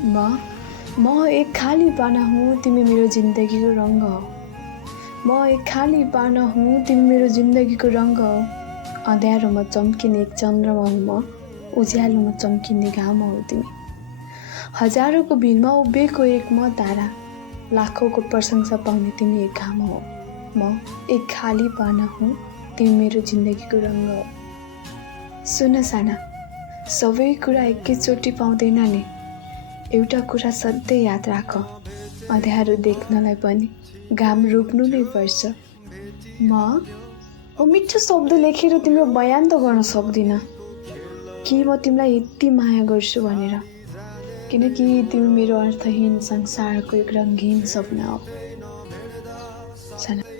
म एक खाली पाना हूँ, तिमी मेरो जिन्दगीको रङ्ग हो। म एक खाली पाना हूँ, तिमी मेरो जिन्दगीको रङ्ग हो। अँध्यारोमा चम्किने एक चन्द्रमा हूँ म, उज्यालोमा चम्किने घाम हो तिमी। हजारौँको भिडमा उभिएको एक म तारा, लाखौँको प्रशंसा पाउने तिमी एक घाम हो। म एक खाली पाना हूँ, तिमी मेरो जिन्दगीको रङ्ग हो। सुन साना, सबै कुरा एकैचोटि पाउँदैन नि। एउटा कुरा सधैँ याद राख, अँध्यारो देख्नलाई पनि घाम रोक्नु नै पर्छ। म मिठो शब्द लेखेर तिम्रो बयान त गर्न सक्दिनँ कि म तिमीलाई यति माया गर्छु भनेर, किनकि तिमी मेरो अर्थहीन संसारको एक रङ्गीन सपना हो साना।